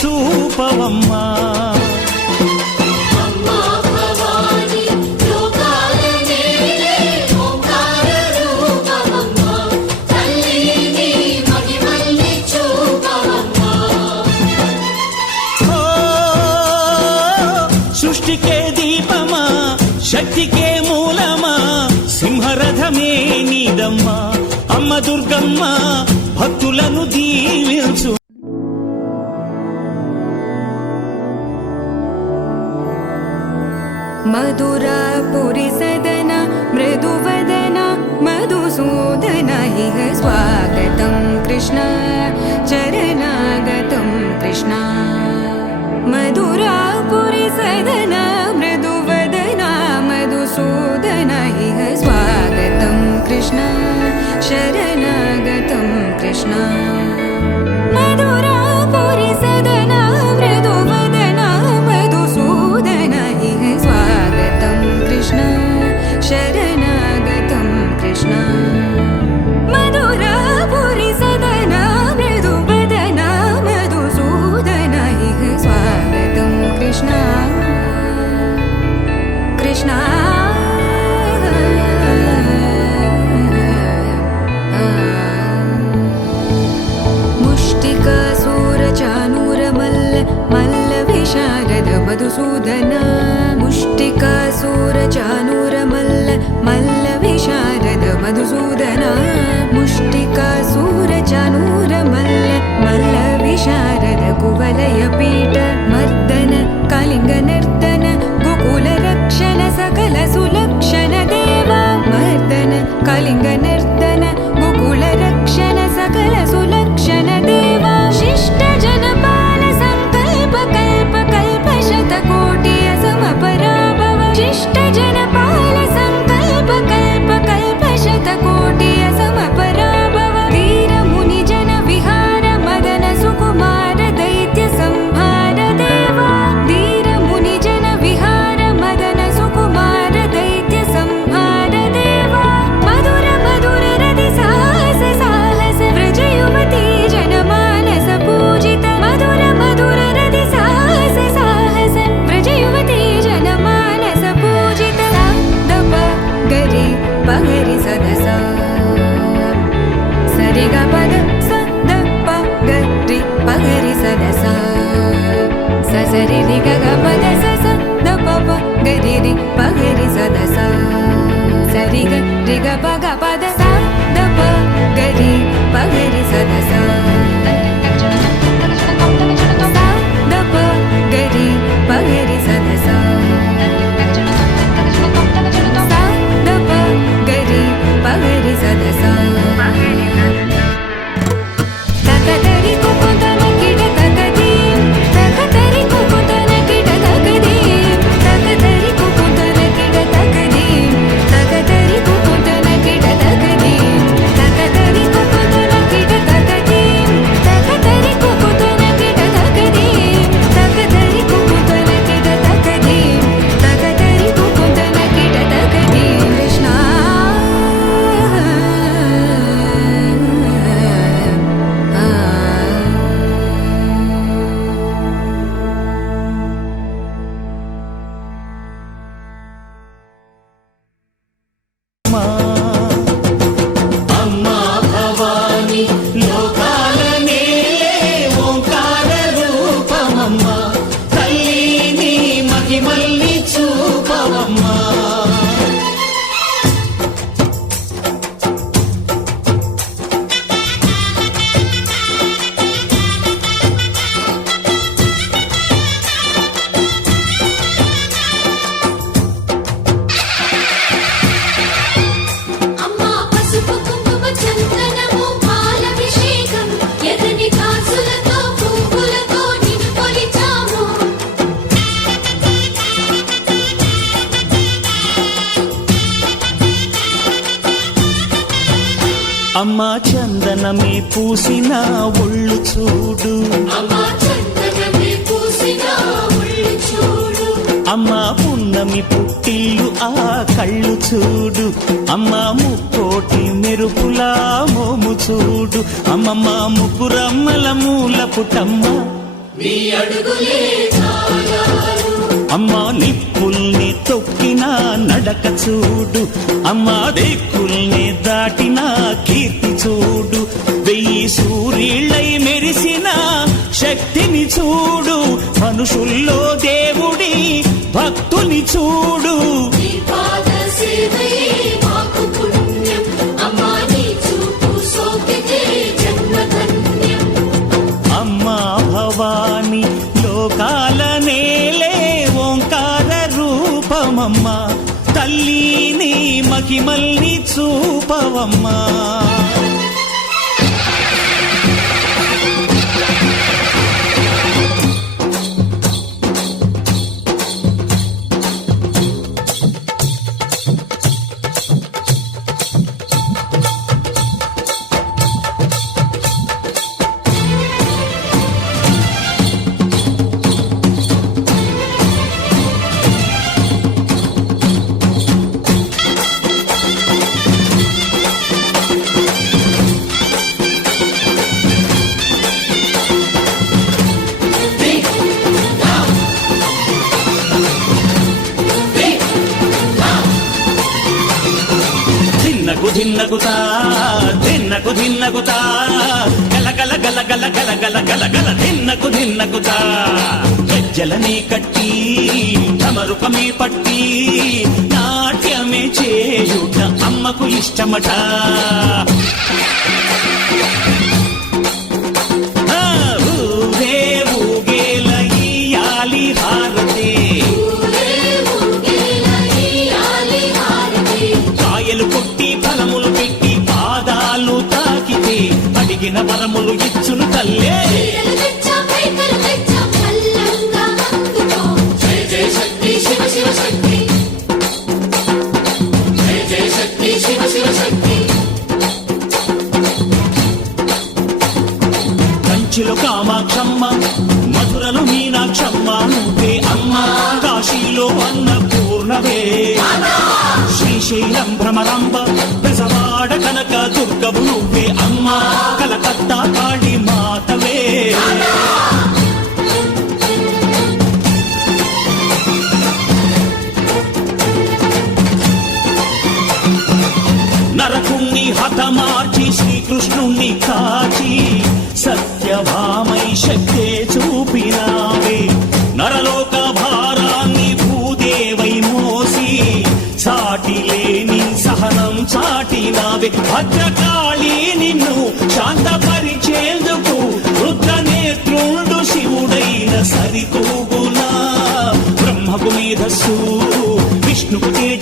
చూపవమ్మా. సృష్టికే దీపమా, శక్తికే మూలమా, సింహరథమే నీదమ్మా. అమ్మ దుర్గమ్మ భక్తులను దీవించు. మధురాపురి సదన మృదువదన మధుసూదన ఇహ స్వాగతం కృష్ణ చరణాగతం కృష్ణ. మధురాపురి సదన మృదువదన మధుసూదన ఇహ స్వాగతం కృష్ణ శరణాగతం కృష్ణ. మధురాపురి సదన మృదువదన మధుసూదన ఇహ స్వాగతం కృష్ణ శరణాగతం కృష్ణ. మధురాపురి సదన మృదువదన మధుసూదన ఇహ స్వాగతం కృష్ణ కృష్ణ. మల్ల విశారద మధుసూదన ముష్టికాసూర చానూర మల్ల విశారద మధుసూదన ముష్టికాసూర చానూర మల్ల విశారద కువలయ పీఠ మర్దన కళింగ నర్తన గోకుల రక్షణ సకల సులక్షణ దేవ మర్దన కళింగ నర్తన గోకుల రక్షణ సకల సులక్షణ దేవ. శిష్ట జనపాల సంకల్ప కల్ప కల్ప శతకోటి అసమపరాభవ. శిష్ట జనపాల సంకల్ప కల్ప కల్ప శతకోటి అసమపరాభవ. ధీర ముని జన విహార మదన సుకుమార దైత్య సంహార దేవ. ధీర ముని జన విహార మదన సుకుమార దైత్య సంహార దేవ. మధుర మధుర రతి సాహస సాహస వ్రజ యువతి జనమానస పూజిత. మధుర మధుర రతి సాహస సాహస వ్రజ యువతి జనమానస పూజిత. దప గరి పగరి సదస సరిగ పద సదప గరి పగరి సదస సరి రి గ పద స దప గరి రి పగరి సదస సరి గ రి గ పగ పద స దప గరి పగరి సదస దప గరి పగరి సదస దప గరి పగరి సదస. తకదరి కుకుతన కిడ తకదీం తకదరి కుకుతన కిడ తకదీం తకదరి కుకుతన కిడ తకదీం తకదరి కుకుతన కిడ తకదీం తకదరి కుకుతన కిడ తకదీం తకదరి కుకుతన కిడ తకదీం తకదరి కుకుతన కిడ తకదీం తకదరి కుకుతన కిడ తకదీం. కృష్ణ అమ్మా భవాని లోకాల నేలే ఓంకార రూపమమ్మా. తల్లిని మహిమల్ని చూపవమ్మా. అమ్మా పసుపు కుంకుమ చందనము పాలభిషేకం ఎర్రని కాసులతో పువ్వులతో నిన్ను కొలిచాము. అమ్మా చందనమే పూసిన ఒళ్ళు చూడు. అమ్మా చందనమే పూసిన ఒళ్ళు చూడు. అమ్మా పున్నమి పుట్టిల్లు ఆ కళ్ళు చూడు. అమ్మా ముక్కోటి మెరుపులా మోము చూడు. అమ్మమ్మ ముగ్గురమ్మల మూల పుటమ్మ నీ అడుగులే చాలారు అమ్మా నిప్పుల్ని తొక్కిన నడక చూడు, అమ్మా దిక్కుల్ని దాటిన కీర్తి చూడు, 1000 సూర్యుళ్ళై మెరిసిన శక్తిని చూడు, మనుషుల్లో దేవుడి భక్తుని చూడు. నీ పాద సేవయే మాకు పుణ్యం అమ్మా నీ చూపు సోకితే జన్మధన్యం అమ్మా భవాని లోకాల నేలే ఓంకార రూపమమ్మా, తల్లిని మహిమల్ని చూపవమ్మా. ధిన్నగుతా ధిన్నగుతా గల గల గల గల గల గల గల గల ధిన్నగుతా గజ్జలనే కట్టి తమరుకమే పట్టి నాట్యమే చేయుట అమ్మకు ఇష్టమట. ఊరే ఊగేల ఇయ్యాలి హారతి, కాయలు కొట్టి ఫలములు పెట్టి పాదాలు తాకితే అడిగిన వరములు ఇచ్చును తల్లే. జయ జయ శక్తి శివ శివ శక్తి జయ జయ శక్తి శివ శివ శక్తి కంచిలో కామాక్షమ్మ, మధురలో మీనాక్షమ్మ నువ్వే అమ్మ, కాశీలో అన్నపూర్ణవే, శ్రీశైలం భ్రమరాంబ, బెజవాడ కనక దుర్గవు నువ్వే అమ్మ, కలకత్తా కాళీ మాతవే. నరకుణ్ణి హతమార్చి శ్రీకృష్ణుణ్ణి కాచి సత్యభామై శక్తే చూపినావే, నరలోక భారాన్ని భూదేవై మోసి సాటి లేని సహనం చాటినావే. భద్రకాళి నిన్ను శాంతపరిచేందుకు రుద్ర నేత్రుండు శివుడైన సరితూగునా, బ్రహ్మకు మేధస్సు విష్ణుకు తేజ